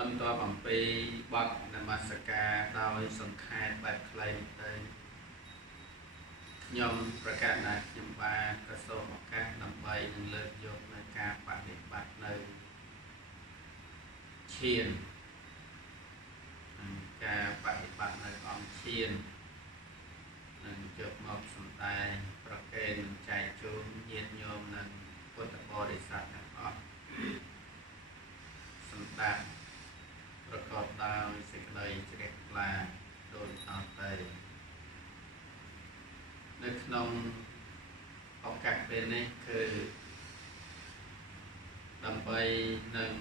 បន្ទាប់អំពីបទនមស្ការដោយសង្ខេបបែបខ្លីទៅខ្ញុំប្រកាសថាខ្ញុំបានប្រសូមឱកាសដើម្បីនឹងលើកយកនៅការបដិបត្តិនៅឈានការបដិបត្តិនៅអង្គឈាននឹងយកមកសម្ដែងប្រកេននឹងចែកជូនញាតិញោមនិងពុទ្ធបរិស័ទទាំងអស់សម្ដាប់ប្រកបដោយសេចក្តីជ្រះថ្លាដូចតទៅនៅក្នុងឱកាសពេលនេះគឺដើម្បីនឹង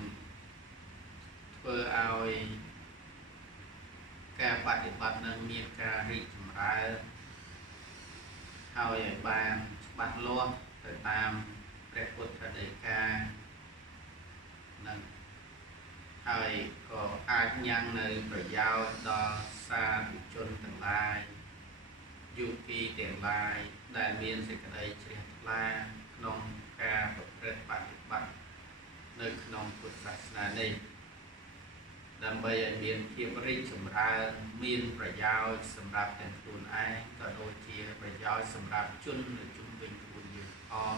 ធ្វើឲ្យការបដិបត្តិនឹងមានការរីកចម្រើនហើយឲ្យបានច្បាស់លាស់ទៅតាមព្រះពុទ្ធដីកានិងហើយក៏អាចញ៉ាំងនៅប្រយោជន៍ដល់សាធុជនទាំងឡាយយុគីទាំងឡាយដែលមានសេចក្តីជ្រះថ្លាក្នុងការប្រព្រឹត្តបដិបត្តិនៅក្នុងពុទ្ធសាសនានេះដើម្បីឲ្យមានភាពរីកចម្រើនមានប្រយោជន៍សម្រាប់ទាំងខ្លួនឯងក៏ដូចជាប្រយោជន៍សម្រាប់ជននៅជុំវិញខ្លួនយើងផង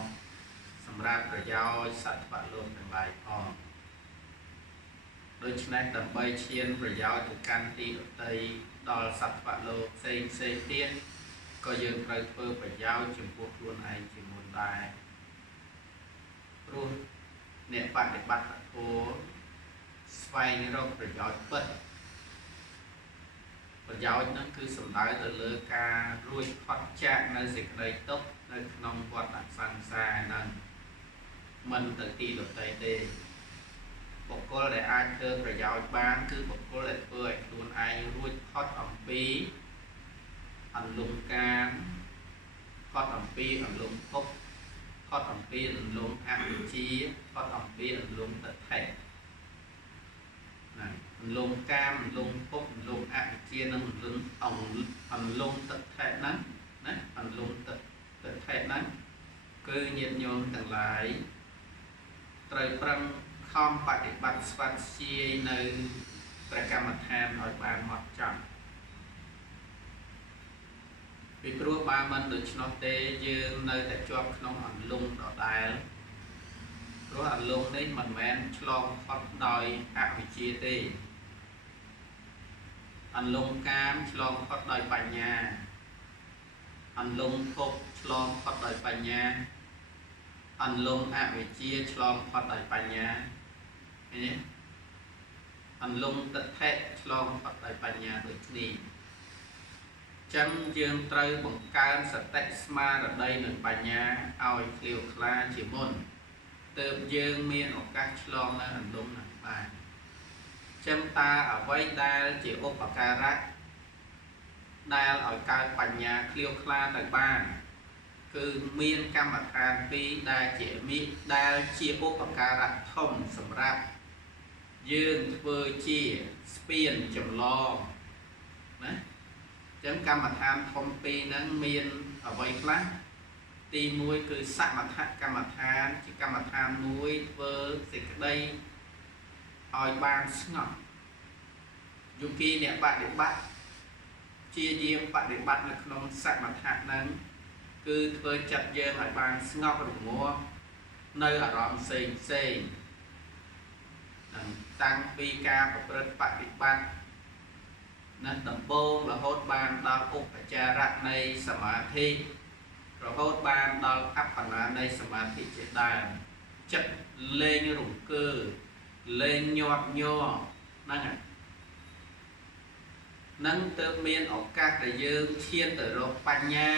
សម្រាប់ប្រយោជន៍សត្វលោកទាំងឡាយផងដូច្នេះដើម្បីឈានប្រយោជន៍ទៅកាន់ទីដទៃដល់សត្វលោកផ្សេងទៀតក៏យើងត្រូវធ្វើប្រយោជន៍ចំពោះខ្លួនឯងជាមុនដែរព្រោះអ្នកបដិបត្តិធម៌ស្វែងរកប្រយោជន៍ពិតប្រយោជន៍ហ្នឹងគឺសំដៅទៅលើការរួចផុតចាកនៅសេចក្តីទុក្ខនៅក្នុងវដ្តសង្សារហ្នឹងមិនទៅទីដទៃទេបុគ្គលដែលអាចធ្វើប្រយោជន៍បានគឺបុគ្គលដែលធ្វើឲ្យខ្លួនឯងរួចផុតអំពីអន្លង់កាមផុតអំពីអន្លង់ភពផុតអំពីអន្លង់អវិជ្ជាផុតអំពីអន្លង់ទិដ្ឋិអន្លង់កាមអន្លង់ភពអន្លង់អវិជ្ជានិងអន្លង់ទិដ្ឋិហ្នឹងណាអន្លង់ទិដ្ឋិហ្នឹងគឺញាតិញោមទាំងឡាយត្រូវប្រឹងខំបដិបត្តិស្វាត់ជាយនៅព្រះកម្មដ្ឋានឲ្យបានហ្មត់ចត់ពីព្រោះបើមិនដូច្នោះទេយើងនៅតែជាប់ក្នុងអន្លង់ដដែលព្រោះអន្លង់នេះមិនមែនឆ្លងផុតដោយអវិជ្ជាទេអន្លង់កាមឆ្លងផុតដោយបញ្ញាអន្លង់ភពឆ្លងផុតដោយបញ្ញាអន្លង់អវិជ្ជាឆ្លងផុតដោយបញ្ញាឃើញទេអន្លង់ទិដ្ឋិឆ្លងផុតដោយបញ្ញាដូចគ្នាចឹងយើងត្រូវបង្កើនសតិស្មារតីនិងបញ្ញាឲ្យឃ្លាវខ្លាជាមុនទើបយើងមានឱកាសឆ្លងនៅអន្លង់ហ្នឹងបានចឹងតើអ្វីដែលជាឧបការៈដែលឲ្យកើតបញ្ញាឃ្លាវខ្លាទៅបានគឺមានកម្មដ្ឋាន2ដែលជាឧបការៈធំសម្រាប់យើងធ្វើជាស្ពានចម្លងណាចឹងកម្មដ្ឋានធំ2ហ្នឹងមានអ្វីខ្លះទី1គឺសមថកម្មដ្ឋានជាកម្មដ្ឋានមួយធ្វើសេចក្តីឲ្យបានស្ងប់យុគីអ្នកបដិបត្តិជាយាមបដិបត្តិនៅក្នុងសមថៈហ្នឹងគឺធ្វើចិត្តយើងឲ្យបានស្ងប់រងាស់នៅអារម្មណ៍ផ្សេងតាំងពីការប្រព្រឹត្តបដិបត្តិនៅដំបូងរហូតបានដល់ឧបចារៈនៃសមាធិរហូតបានដល់អបណានៃសមាធិជាដើមចិត្តលែងរង្គើលែងញាប់ញ័រហ្នឹងទើបមានឱកាសដែលយើងឈានទៅរកបញ្ញា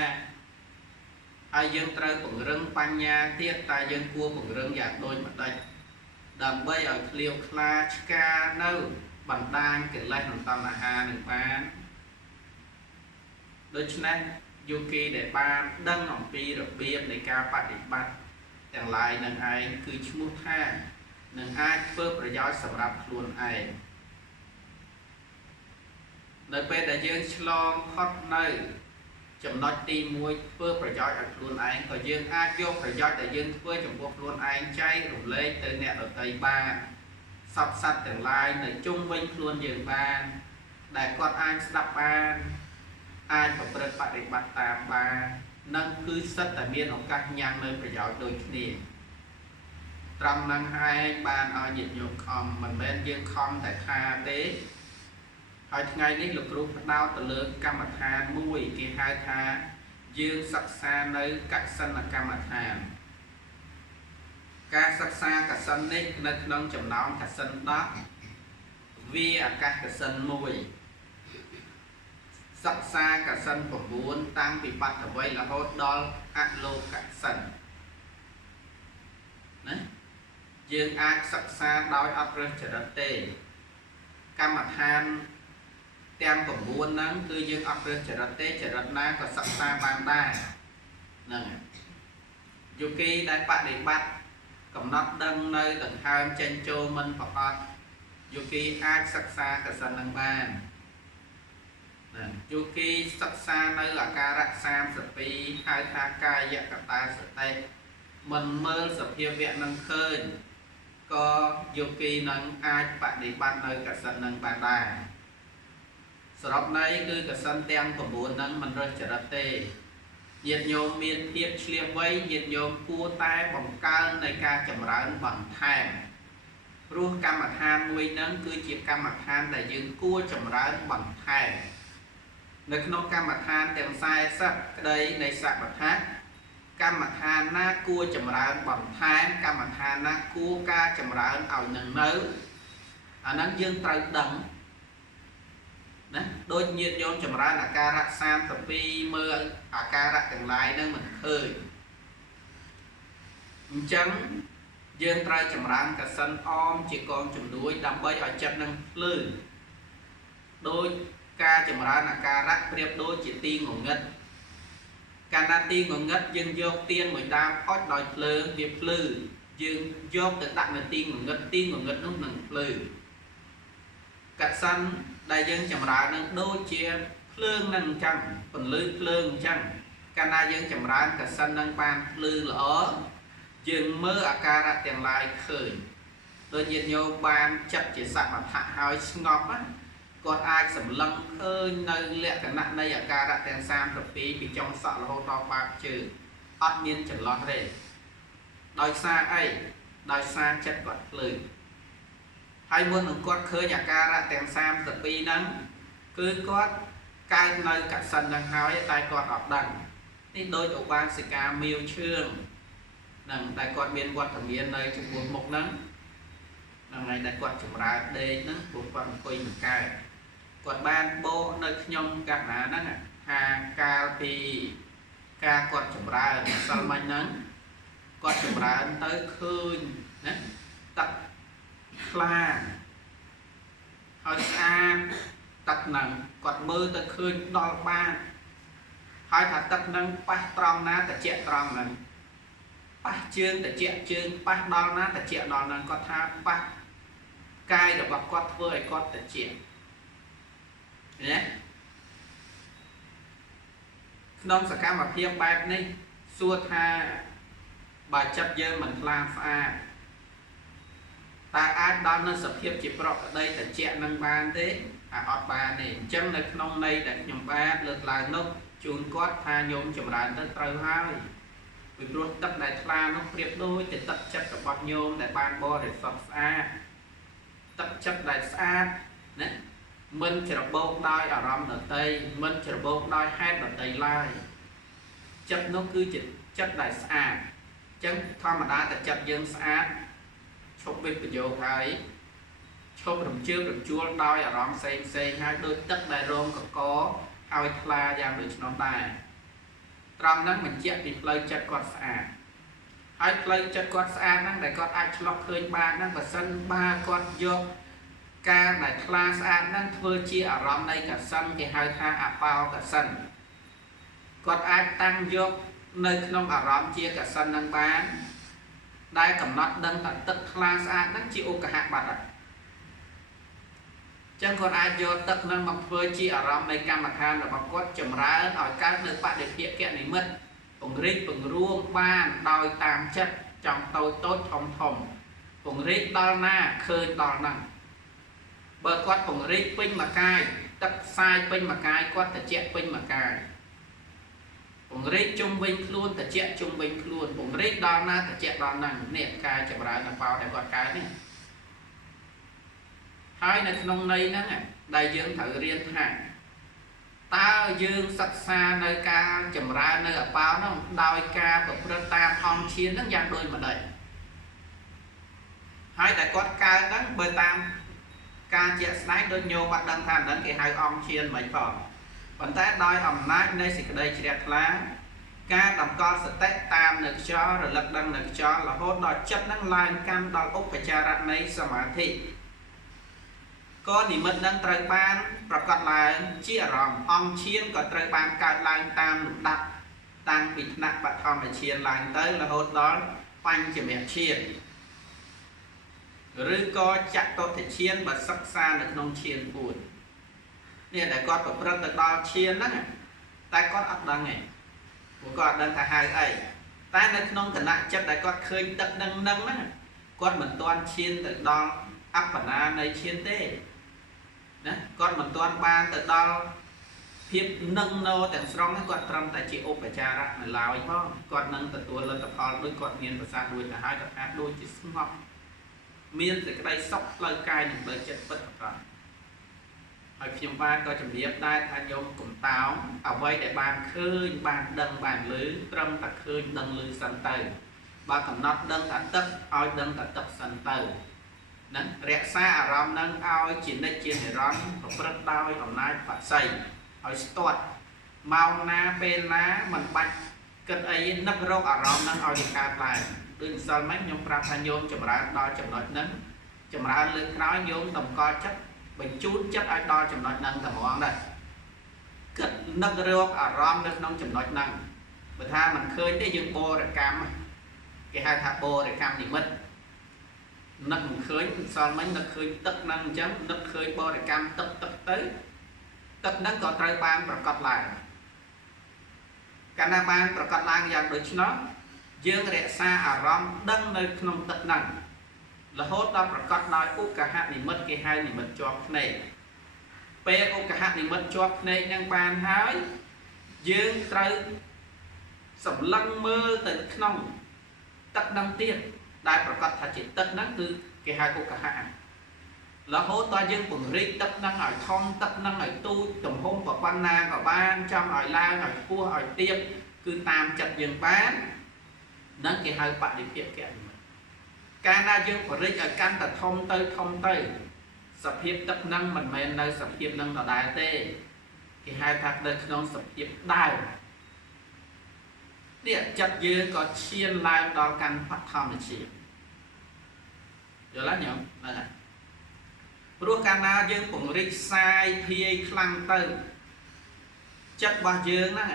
ហើយយើងត្រូវពង្រឹងបញ្ញាទៀតតែយើងគួរពង្រឹងយ៉ាងដូចម្ដេចដើម្បីឲ្យឃ្លាវខ្លាឆ្កានៅបណ្ដាញកិលេសនិងតណ្ហានឹងបានដូច្នេះយោគីដែលបានដឹងអំពីរបៀបនៃការបដិបត្តិទាំងឡាយនឹងឯងគឺឈ្មោះថានឹងអាចធ្វើប្រយោជន៍សម្រាប់ខ្លួនឯងនៅពេលដែលយើងឆ្លងផុតនៅចំណុចទី1ធ្វើប្រយោជន៍ឲ្យខ្លួនឯងក៏យើងអាចយកប្រយោជន៍ដែលយើងធ្វើចំពោះខ្លួនឯងចែករំលែកទៅអ្នកដទៃបាន សពសត្វទាំងឡាយនៅជុំវិញខ្លួនយើងបានដែលគាត់អាចស្ដាប់បានអាចប្រព្រឹត្តបរិបត្តិតាមបាននឹងគឺសិតតែមានឱកាសញ៉ាំងនៅប្រយោជន៍ដូចគ្នាត្រង់នឹងហើយបានឲ្យញាតិញោមខំមិនមែនយើងខំតែថាទេហើយថ្ងៃនេះលោកគ្រូផ្ដោតទៅលើកម្មដ្ឋានមួយគេហៅថាយើងសិក្សានៅកសិនកម្មដ្ឋានការសិក្សាកសិននេះនៅក្នុងចំណោមកសិន10វាអាកាសកសិន1សិក្សាកសិន9តាំងពីបត្តវ័យរហូតដល់អលោកកសិនណាយើងអាចសិក្សាដោយអត់រើសចរិតទេកម្មដ្ឋានទាំង9ហ្នឹងគឺយើងអត់រើសចរិតទេចរិតណាក៏សិក្សាបានដែរហ្នឹងយោគីដែលបដិបត្តិកំណត់ដឹងនៅដង្ហើមចេញចូលមិនប្រកបយោគីអាចសិក្សាកសិននឹងបានយោគីសិក្សានៅអាការៈ32ហៅថាកាយកតាសតិមិនមើលសភាវៈនឹងឃើញក៏យោគីនឹងអាចបដិបត្តិនៅកសិននឹងបានដែរសរុបន័យគឺកសិនទាំង9ហ្នឹងមិនរើសចរិតទេញាតិញោមមានភាពឆ្លៀសវៃញាតិញោមគួរតែបង្កើននៃការចម្រើនបន្ថែមព្រោះកម្មដ្ឋានមួយហ្នឹងគឺជាកម្មដ្ឋានដែលយើងគួរចម្រើនបន្ថែមនៅក្នុងកម្មដ្ឋានទាំង40ក្តីនៃសព្វថាកម្មដ្ឋានណាគួរចម្រើនបន្ថែមកម្មដ្ឋានណាគួរការចម្រើនឲ្យនឹងនៅអាហ្នឹងយើងត្រូវដឹងណាដូចញាតិញោមចម្រើនអាការៈ32មើលអាការៈទាំងឡាយហ្នឹងមិនឃើញអញ្ចឹងយើងត្រូវចម្រើនកសិនអមជាកងជំនួយដើម្បីឲ្យចិត្តនឹងភ្លឺដោយការចម្រើនអាការៈប្រៀបដូចជាទីងងឹតកាលណាទីងងឹតយើងយកទៀនមួយដើមអុជដោយភ្លើងវាភ្លឺយើងយកទៅដាក់នៅទីងងឹតនោះនឹងភ្លឺកសិនដែលយើងចម្រើននឹងដូចជាភ្លើងនឹងអញ្ចឹងពន្លឺភ្លើងអញ្ចឹងកាលណាយើងចម្រើនកសិននឹងបានភ្លឺល្អយើងមើលអាការៈទាំងឡាយឃើញដូចញាតិញោមបានចិត្តជាសមថៈហើយស្ងប់គាត់អាចសម្លឹងឃើញនៅលក្ខណៈនៃអាការៈទាំង32ពីចុងសក់រហូតដល់បាតជើងអត់មានចន្លោះទេដោយសារអីដោយសារចិត្តគាត់ភ្លឺហើយមុននឹងគាត់ឃើញអាការៈទាំង32ហ្នឹងគឺគាត់កើតនៅកសិនហ្នឹងហើយតែគាត់អត់ដឹងនេះដូចឧបាសិកាមាវឈឿងហ្នឹងតែគាត់មានវត្តមាននៅចំពោះមុខហ្នឹងហើយតែគាត់ចម្រើនដេកហ្នឹងព្រោះគាត់អង្គុយមិនកើតគាត់បានបោនៅខ្ញុំកណ្ណាហ្នឹងថាកាលពីការគាត់ចម្រើនម្សិលមិញហ្នឹងគាត់ចម្រើនទៅឃើញណាទឹកខ្លាហើយស្អាតទឹកហ្នឹងគាត់មើលទៅឃើញដល់បាតហើយថាទឹកហ្នឹងប៉ះត្រង់ណាត្រជាក់ត្រង់ហ្នឹងប៉ះជើងត្រជាក់ជើងប៉ះដល់ណាត្រជាក់ដល់ហ្នឹងគាត់ថាប៉ះកាយរបស់គាត់ធ្វើឲ្យគាត់ត្រជាក់ណាក្នុងសកម្មភាពបែបនេះសួរថាបើចិត្តយើងមិនខ្លាំងស្អាតតែអាចដល់នៅសភាពជាប្រកបដីត្រជាក់នឹងបានទេអត់បានទេអញ្ចឹងនៅក្នុងន័យដែលខ្ញុំបានលើកឡើងនោះជូនគាត់ថាញោមចម្រើនទៅត្រូវហើយពីព្រោះទឹកដែលថ្លានោះប្រៀបដូចទៅទឹកចិត្តរបស់ញោមដែលបានបរិសុទ្ធស្អាតទឹកចិត្តដែលស្អាតណាមិនច្របូកដោយអារម្មណ៍ដទៃមិនច្របូកដោយហេតុដទៃឡើយចិត្តនោះគឺជាចិត្តដែលស្អាតអញ្ចឹងធម្មតាតែចិត្តយើងស្អាតឈប់វិបយោគហើយឈប់រំជើបរំជួលដោយអារម្មណ៍ផ្សេងហើយដូចទឹកដែលរងកកហើយថ្លាយ៉ាងដូចនោះដែរត្រង់ហ្នឹងបញ្ជាក់ពីផ្លូវចិត្តគាត់ស្អាតហើយផ្លូវចិត្តគាត់ស្អាតហ្នឹងដែលគាត់អាចឆ្លុះឃើញបានហ្នឹងបើសិនបើគាត់យកការដែលថ្លាស្អាតហ្នឹងធ្វើជាអារម្មណ៍នៃកសិនគេហៅថាអបោកសិនគាត់អាចតាំងយកនៅក្នុងអារម្មណ៍ជាកសិនហ្នឹងបានដែលកំណត់ដឹងថាទឹកថ្លាស្អាតហ្នឹងជាឧក្ខហបត្តិចឹងគាត់អាចយកទឹកហ្នឹងមកធ្វើជាអារម្មណ៍នៃកម្មដ្ឋានរបស់គាត់ចម្រើនឲ្យកើតនៅបដិភាគនិមិត្តពង្រីកពង្រួមបានដោយតាមចិត្តចង់តូចធំ ពង្រីកដល់ណាឃើញដល់ហ្នឹងបើគាត់ពង្រីកពេញមួយកាយទឹកផ្សាយពេញមួយកាយគាត់ត្រជាក់ពេញមួយកាយពង្រីកជុំវិញខ្លួនត្រជាក់ជុំវិញខ្លួនពង្រីកដល់ណាត្រជាក់ដល់ហ្នឹងនេះការចម្រើនអបោដែលគាត់កើតនេះហើយនៅក្នុងន័យហ្នឹងដែលយើងត្រូវរៀនថាតើយើងសិក្សានៅការចម្រើននៅអបោហ្នឹងដោយការប្រព្រឹត្តតាមអង្គឈានហ្នឹងយ៉ាងដូចម្ដេចហើយតែគាត់កើតហ្នឹងបើតាមការជាក់ស្ដែងដូចញោមបាត់ដឹងថាហ្នឹងគេហៅអង្គឈានមិនផងប៉ុន្តែដោយអំណាចនៃសេចក្តីជ្រះថ្លាការតម្កល់សតិតាមនៅខ្យល់រលឹកដឹងនៅខ្យល់រហូតដល់ចិត្តហ្នឹងឡើងកាន់ដល់ឧបចារនៃសមាធិក៏និមិត្តនឹងត្រូវបានប្រកបឡើងជាអារម្មណ៍អង្គឈានក៏ត្រូវបានកើតឡើងតាមលំដាប់តាំងពីថ្នាក់បឋមឈានឡើងទៅរហូតដល់បញ្ចមឈានឬក៏ចតុតឈានបើសិក្សានៅក្នុងឈាន4នេះដែលគាត់ប្រព្រឹត្តទៅដល់ឈានហ្នឹងតែគាត់អត់ដឹងទេព្រោះគាត់អត់ដឹងថាហៅអីតែនៅក្នុងគណៈចិត្តដែលគាត់ឃើញទឹកនឹងហ្នឹងគាត់មិនទាន់ឈានទៅដល់អបបណ្ណានៃឈានទេណាគាត់មិនទាន់បានទៅដល់ភាពនឹងណោទាំងស្រុងគាត់ត្រឹមតែជាឧបចារៈនៅឡើយផងគាត់នឹងទទួលលទ្ធផលដូចគាត់មានប្រសាទរួចទៅហើយគាត់ថាដូចជាស្ងប់មានសេចក្តីសុខផ្លូវកាយនិងផ្លូវចិត្តពិតប្រាកដហើយខ្ញុំបានក៏ជំរាបដែរថាញោមកុំតោងអ្វីដែលបានឃើញបានដឹងបានឮត្រឹមតែឃើញដឹងឮសិនទៅបើកំណត់ដឹងថាទឹកឲ្យដឹងថាទឹកសិនទៅនឹងរក្សាអារម្មណ៍នឹងឲ្យជានិច្ចជានិរន្តរ៍ប្រព្រឹត្តដោយអំណាចបក្សីឲ្យស្ទាត់ម៉ោងណាពេលណាមិនបាច់គិតអីនឹករកអារម្មណ៍នឹងឲ្យវាកើតឡើងដូចម្សិលមិញខ្ញុំប្រាប់ថាញោមចម្រើនដល់ចំណុចហ្នឹងចម្រើនលើកក្រោយញោមតម្កល់ចិត្តបញ្ជូនចិត្តឲ្យដល់ចំណុចហ្នឹងតែហ្មងដែរគិតនឹករកអារម្មណ៍នៅក្នុងចំណុចហ្នឹងបើថាមិនឃើញទេយើងបរិកម្មគេហៅថាបរិកម្មនិមិត្តនឹកមិនឃើញម្សិលមិញនឹកឃើញទឹកហ្នឹងអញ្ចឹងនឹកឃើញបរិកម្មទឹកទៅទឹកហ្នឹងក៏ត្រូវបានប្រកបឡើងកាលណាបានប្រកបឡើងយ៉ាងដូច្នោះយើងរក្សាអារម្មណ៍ដឹងនៅក្នុងទឹកហ្នឹងរហូតដល់ប្រកបដោយឧកហនិមិត្តគេហៅនិមិត្តជាប់ភ្នែកពេលឧកហនិមិត្តជាប់ភ្នែកហ្នឹងបានហើយយើងត្រូវសម្លឹងមើលទៅក្នុងទឹកហ្នឹងទៀតដែលប្រកបថាជាទឹកហ្នឹងគឺគេហៅឧកហៈរហូតដល់យើងពង្រីកទឹកហ្នឹងឲ្យធំទឹកហ្នឹងឲ្យទូចទំហំប៉ុណ្ណាក៏បានចង់ឲ្យឡើងឲ្យខ្ពស់ឲ្យទាបគឺតាមចិត្តយើងបាននឹងគេហៅបរិភាគៈនិមិត្តកាលណាយើងបរិចឲ្យកាន់តែធំទៅសភាពទឹកហ្នឹងមិនមែននៅសភាពហ្នឹងដដែលទេគេហៅថានៅក្នុងសភាពដើមនេះចិត្តយើងក៏ឈានឡើងដល់កាន់បឋមឈានយល់ទេញោមហ្នឹងហើយព្រោះកាលណាយើងពង្រីកសាយភាយខ្លាំងទៅចិត្តរបស់យើងហ្នឹង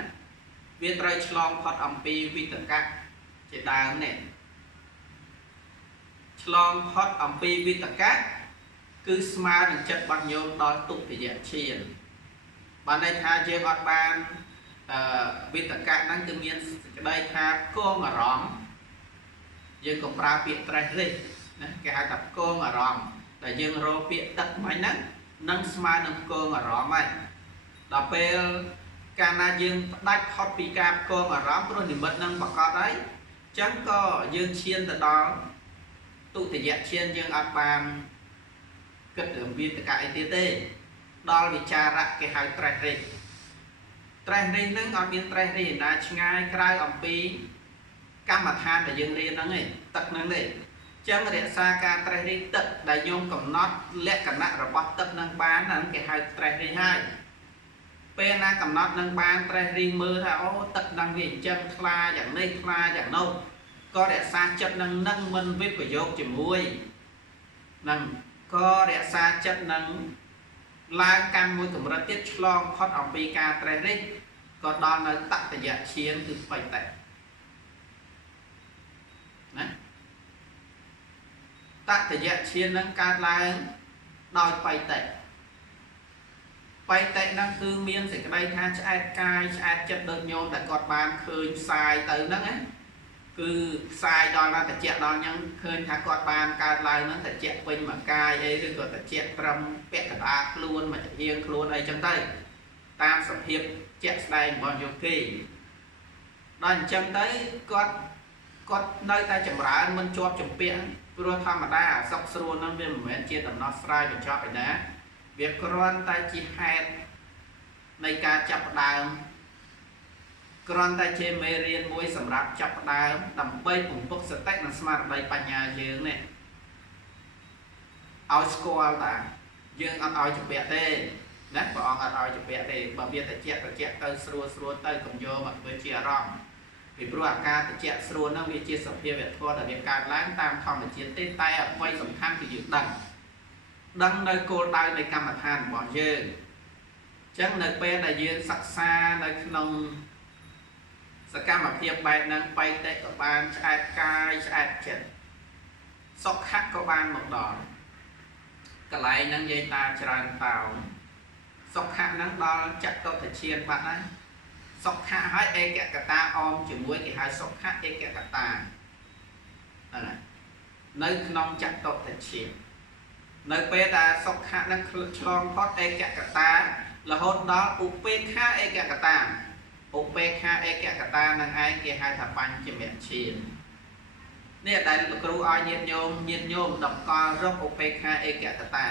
វាត្រូវឆ្លងផុតអំពីវិតកៈជាដើមនេះឆ្លងផុតអំពីវិតកៈគឺស្មើនឹងចិត្តរបស់ញោមដល់ទុតិយឈានបានន័យថាយើងអត់បានវិតកៈហ្នឹងគឺមានសេចក្តីថាគងអារម្មណ៍យើងក៏ប្រើពាក្យត្រេះរិះណាគេហៅថាគងអារម្មណ៍តែយើងរកពាក្យទឹកមិញហ្នឹងនឹងស្មើនឹងគងអារម្មណ៍ហើយដល់ពេលកាលណាយើងផ្ដាច់ផុតពីការគងអារម្មណ៍ព្រោះនិមិត្តនឹងប្រកបហើយអញ្ចឹងក៏យើងឈានទៅដល់ទុតិយឈានយើងអត់បានគិតរឿងវិតកៈអីទៀតទេដល់វិចារៈគេហៅត្រេះរិះហ្នឹងអត់មានត្រេះរិះណាឆ្ងាយក្រៅអំពីកម្មដ្ឋានដែលយើងរៀនហ្នឹងឯងទឹកហ្នឹងទេចឹងរក្សាការត្រេះរិះទឹកដែលញោមកំណត់លក្ខណៈរបស់ទឹកនឹងបានហ្នឹងគេហៅត្រេះរិះហើយពេលណាកំណត់នឹងបានត្រេះរិះមើលថាអូទឹកហ្នឹងវាអញ្ចឹងថ្លាយ៉ាងនេះថ្លាយ៉ាងនោះក៏រក្សាចិត្តនឹងមិនវិពយោគជាមួយនឹងក៏រក្សាចិត្តនឹងឡើងកាន់មួយកម្រិតទៀតឆ្លងផុតអំពីការត្រេះរិះក៏ដល់នៅតតិយឈានគឺបៃតៈណាតតិយឈាននឹងកើតឡើងដោយបៃតៈហ្នឹងគឺមានសេចក្តីថាឆ្អែតកាយឆ្អែតចិត្តដូចញោមដែលគាត់បានឃើញផ្សាយទៅហ្នឹងណា cứ sai đó là ta chẹt đó nhưng khơi thà quạt bàn cài lại nó ta chẹt quên mà cài ấy rồi còn ta chẹt trầm bẹt cả ta luôn mà riêng luôn ấy trong tay tam sập hiệp chẹt đây bọn vô kỳ đó chân tới có nơi ta chậm rãi mình cho chậm biển rồi tham mà ta sọc sườn nó bên mình chia tầm nó sai để cho phải ná việc con ta chỉ hẹnในការចាប់ផ្ដើមគ្រាន់តែជាមេរៀនមួយសម្រាប់ចាប់ផ្ដើមដើម្បីពង្រឹងសតិនិងស្មារតីបញ្ញាយើងនេះឲ្យស្គាល់តាយើងអត់ឲ្យជំពាក់ទេណាព្រះអង្គអត់ឲ្យជំពាក់ទេបើវាតិចទៅស្រួលទៅកុំយកមកធ្វើជាអារម្មណ៍ពីព្រោះអាការតិចស្រួលហ្នឹងវាជាសភាវៈធម៌ដែលវាកើតឡើងតាមធម្មជាតិទេតែអ្វីសំខាន់គឺយើងដឹងនៅគោលដៅនៃកម្មដ្ឋានរបស់យើងចឹងនៅពេលដែលយើងសិក្សានៅក្នុងសកម្មភាពបែបហ្នឹងបៃតេក៏បានឆ្អែតកាយឆ្អែតចិត្តសុខៈក៏បានមកដល់កន្លែងហ្នឹងនិយាយតាច្រើនតោសុខៈហ្នឹងដល់ចតុតឈានបាត់ហើយសុខៈហើយឯកកតាអមជាមួយគេហៅសុខៈឯកកតាហ្នឹងនៅក្នុងចតុតឈាននៅពេលដែលសុខៈហ្នឹងឆ្លងផុតឯកកតារហូតដល់ឧបេក្ខាឯកកតាឧបេក្ខាឯកកតានឹងឯងគេហៅថាបញ្ចមឈាននេះដែលលោកគ្រូឲ្យញាតិញោមតម្កល់រកឧបេក្ខាឯកកតា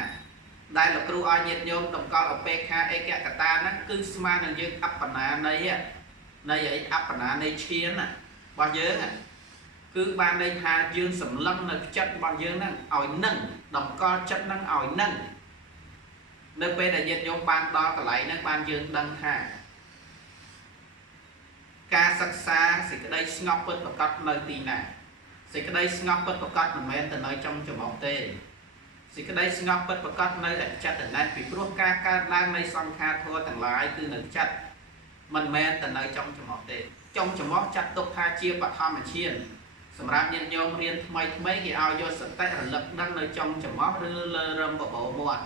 ដែលលោកគ្រូឲ្យញាតិញោមតម្កល់ឧបេក្ខាឯកកតាហ្នឹងគឺស្មើនឹងយើងអបបណ្ណានៃអបបណ្ណានៃឈានរបស់យើងគឺបានន័យថាយើងសម្លឹងនៅចិត្តរបស់យើងហ្នឹងឲ្យនឹងតម្កល់ចិត្តហ្នឹងឲ្យនឹងនៅពេលដែលញាតិញោមបានដល់កន្លែងហ្នឹងបានយើងដឹងថាការសិក្សាសេចក្តីស្ងប់ពិតប្រាកដនៅទីណាសេចក្តីស្ងប់ពិតប្រាកដមិនមែនទៅនៅtrongច្រមុះទេសេចក្តីស្ងប់ពិតប្រាកដនៅតែចិត្តតែពីព្រោះការកើតឡើងនៃសង្ខារធម៌ទាំងឡាយគឺនៅចិត្តមិនមែនទៅនៅtrongច្រមុះទេtrongច្រមុះចាត់ទុកថាជាបឋមឈានសម្រាប់ញាតិញោមរៀនថ្មីគេឲ្យយកសតិរលឹកដឹងនៅtrongច្រមុះឬលើរឹមបបោមាត់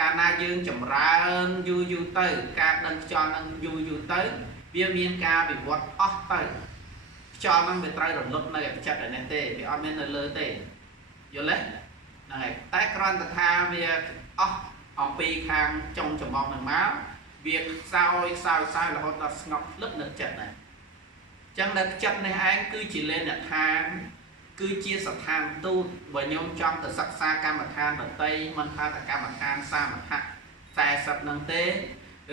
កាលណាយើងចម្រើនយូរទៅការដឹងខ្យល់នឹងយូរទៅវាមានការវិវត្តអស់ទៅខ្យល់នឹងវាត្រូវរលត់នៅឯចិត្តឯនេះទេវាអត់មាននៅលើទេយល់ទេហ្នឹងហើយតែគ្រាន់តែថាវាអស់អំពីខាងចុងច្រមុះនឹងមកវាខ្សោយរហូតដល់ស្ងប់ភ្លឹបនៅចិត្តដែរអញ្ចឹងនៅចិត្តនេះឯងគឺជាលេនដ្ឋានគឺជាស្ថានទូតបើខ្ញុំចង់ទៅសិក្សាកម្មដ្ឋានដតីមិនថាតែកម្មដ្ឋានសាមថៈ40នឹងទេ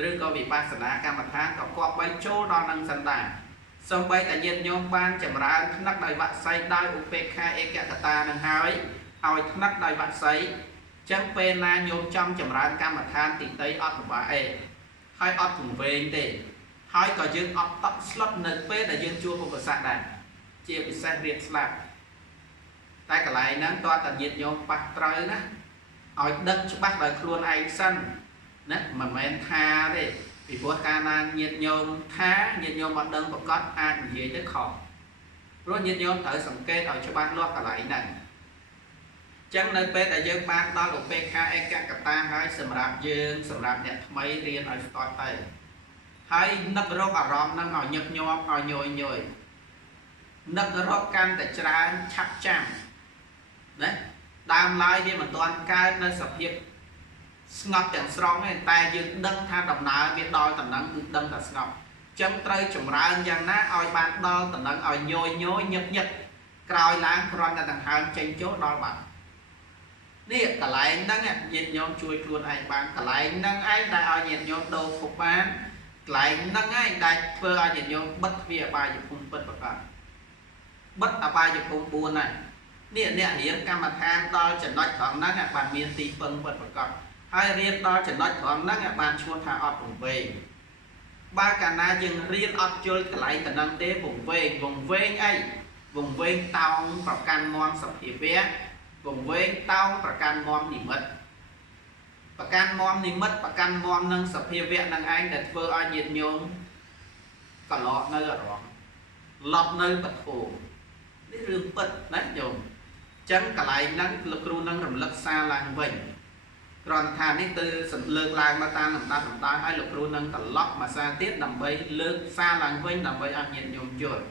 ឬក៏វិបស្សនាកម្មដ្ឋានក៏គប្បីចូលដល់នឹងសន្តានសូម្បីតែញាតិញោមបានចម្រើនថ្នាក់ដោយវស័យដោយឧបេក្ខាឯកកតានឹងហើយឲ្យថ្នាក់ដោយវស័យចឹងពេលណាញោមចង់ចម្រើនកម្មដ្ឋានទីតីអត់ពិបាកអីហើយអត់ពង្វែងទេហើយក៏យើងអត់តក់ស្លុតនៅពេលដែលយើងជួបឧបសគ្គដែរជាពិសេសរៀនស្លាប់តែកន្លែងហ្នឹងតើតាញាតិញោមប៉ះត្រូវណាឲ្យដឹងច្បាស់ដោយខ្លួនឯងសិនណាមិនមែនថាទេពីព្រោះកាលណាញាតិញោមថាញាតិញោមអត់ដឹងប្រកបអាចនិយាយទៅខុសព្រោះញាតិញោមត្រូវសង្កេតឲ្យច្បាស់លាស់កន្លែងហ្នឹងអញ្ចឹងនៅពេលដែលយើងបានដល់ឧបេក្ខាឯកកតាហើយសម្រាប់យើងសម្រាប់អ្នកថ្មីរៀនឲ្យស្ទាត់ទៅហើយនឹករកអារម្មណ៍ហ្នឹងឲ្យញឹកញាប់ឲ្យញយនឹករកកាន់តែច្រើនឆាប់ចាំណាដើមឡើយវាមិនទាន់កើតនៅសភាពស្ងប់ទាំងស្រុងទេតែយើងដឹងថាដំណើរវាដល់តំណឹងគឺដឹងតែស្ងប់ចឹងត្រូវចម្រើនយ៉ាងណាឲ្យបានដល់តំណឹងឲ្យញយញឹកក្រោយឡើងគ្រាន់តែដង្ហើមចេញចូលដល់បាត់នេះកន្លែងហ្នឹងញាតិញោមជួយខ្លួនឯងបានកន្លែងហ្នឹងឯងដែលឲ្យញាតិញោមដូរភពបានកន្លែងហ្នឹងឯងដែលធ្វើឲ្យញាតិញោមបិទទ្វារអបាយភូមិពិតប្រាកដបិទអបាយភូមិ4ហ្នឹងនេះអ្នករៀនកម្មដ្ឋានដល់ចំណុចត្រង់ហ្នឹងបានមានទីពឹងពិតប្រាកដហើយរៀនដល់ចំណុចត្រង់ហ្នឹងបានឈ្មោះថាអត់ពង្វេងបើកាលណាយើងរៀនអត់ជល់កន្លែងតំណឹងទេពង្វេងអីពង្វេងតោងប្រកាន់មមសភាវៈពង្វេងតោងប្រកាន់មមនិមិត្តប្រកាន់មមនិមិត្តប្រកាន់មមនឹងសភាវៈនឹងឯងដែលធ្វើឲ្យញាតិញោមកន្លក់នៅអារម្មណ៍ឡប់នៅពធនេះរឿងពិតណាញោមចឹងកន្លែងហ្នឹងលោកគ្រូនឹងរំលឹកសារឡើងវិញគ្រាន់ថានេះទៅលើកឡើងមកតាមលំដាប់លំដោយឲ្យលោកគ្រូនឹងត្រឡប់មកសារទៀតដើម្បីលើកសារឡើងវិញដើម្បីឲ្យញាតិញោមយល់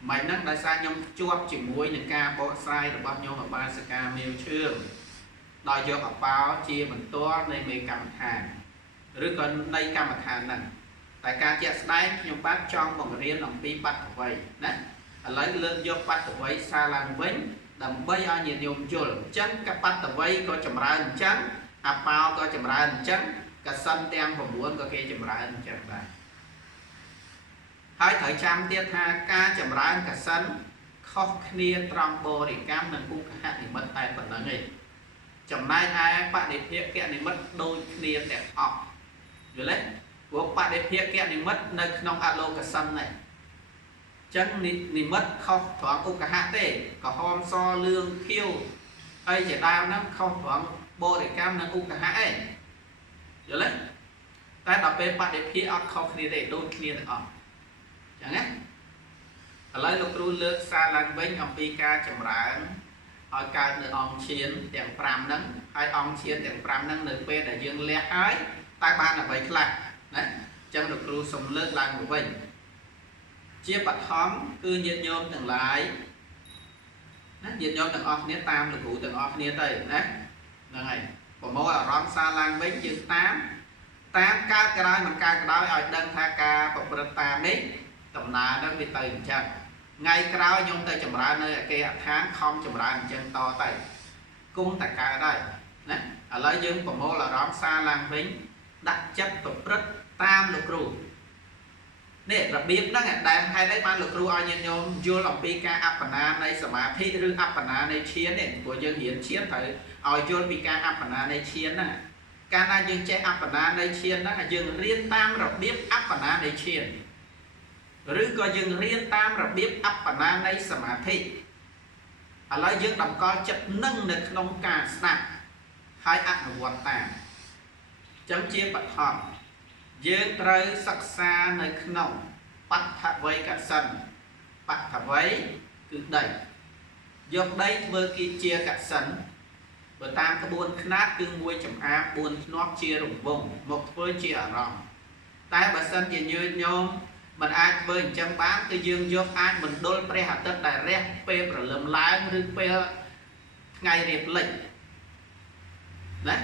អ Mày nắng đại sa nhom chuột chỉ muối những ca bộ sai rồi bao nhiêu mà ba sẽ ca miêu chương đòi cho học báo chia mình to này mấy cầm hàng rồi còn đây cầm hàng này tại ca chia đây nhom bác trong vòng riêng lòng pi bắt vậy nè lấy lên vô bắt vậy xa làng vĩnh đầm bây giờ nhiều nhom chuột chân các bắt vậy có chầm ra chân học báo có chầm ra chân cả sân tem và muốn có kia chầm ra chân này hai thời trăm tiết ha ca chậm rãi cả sân khóc kia trong bồ để cam nâng cung hạ thì mất tay phần nâng ấy chậm nay ai bạn để phía kia thì mất đôi kia đẹp học rồi đấy của bạn để phía kia thì mất nơi nông alo cả sân này chân thì mất khóc thoáng cung cả hạ tê có hôm so lương khiêu ai chỉ đam nó không thoáng bồ để cam nâng cung cả hạ ấy rồi đấy ta đọc về bạn để phía khóc kia để đôi kia được học chẳng á lấy lục ru lược xa lần với ông pika chậm rãi hỏi ca nữ ông chiến tiền pram nâng hay ông chiến tiền pram nâng nữ pe để dương lẹ ái tai ban là vậy là đấy trong lục ru sông lược lần của mình chia bạch hóm cứ nhiệt nhôm từng lái nhiệt nhôm từng off nét tam được cụ từng off nét tây đấy là này của mẫu ở rõm xa lần với dương tám ca cái đó mình ca cái đó ở đơn tha ca bậc bậc tam đấy tầm nào nó bị từ chân ngay cái đó nhung tay chầm ra nơi kia tháng không chầm ra chân to tay cung tại cả đây nè ở lấy dương của mô là rõm xa lang vĩnh đặt chất tập rất tam lục ru nè là biết đó ngày đang hay đấy ban lục ru ai nhân nhôm vô lòng pika apana này sớm mà thi rư apana này chiến này của dân hiến chiến thời ở vô pika apana này chiến nè ca na dương che apana này chiến đó là dương riêng tam rồi biết apana này chiếnឬក៏យើងរៀនតាមរបៀបអបបណានៃសមាធិឥឡូវយើងតម្កល់ចិត្តនឹងនៅក្នុងការស្ដាប់ហើយអនុវត្តតាមចឹងជាបឋមយើងត្រូវសិក្សានៅក្នុងបដ្ឋវ័យកសិនបដ្ឋវ័យគឺដីយកដីធ្វើជាកសិនបើតាមក្បួនខ្នាតគឺមួយចំអា4ធ្នាប់ជារង្វង់មកធ្វើជាអារម្មណ៍តែបើសិនជាញោមmình ai với chân bán cứ dương vô ai mình đôi pre hạt tất đại rét pe rồi lầm láiឬpe ngày đẹp lịch đấy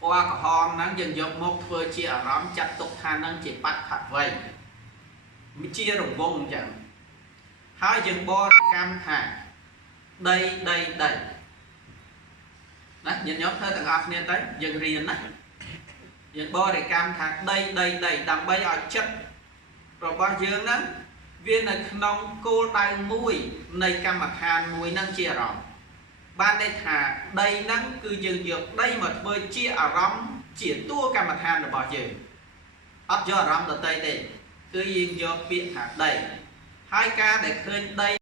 qua cả hòm nắng dần dần một vừa chia ở rõm chặt tục than nắng chỉ bắt hạt vây mới chia rồng vông chẳng hai dừng bo cam thả đây đấy nhìn nhóm thơ thằng ọc nên tới dừng riêng đấy dừng bo để cam thả đây đầm bay ở chất rồi bao dương đó viên là nông cô tay mũi này cam mặt hàn mũi năng chia rõm ban đây thả đây năng cứ dừng dược đây mà bơi chia ở rõm chỉ tua cam mặt hàn là bao giờ ấp cho rõm từ tây đây cứ dừng dược biển thả đây hai ca để khơi đây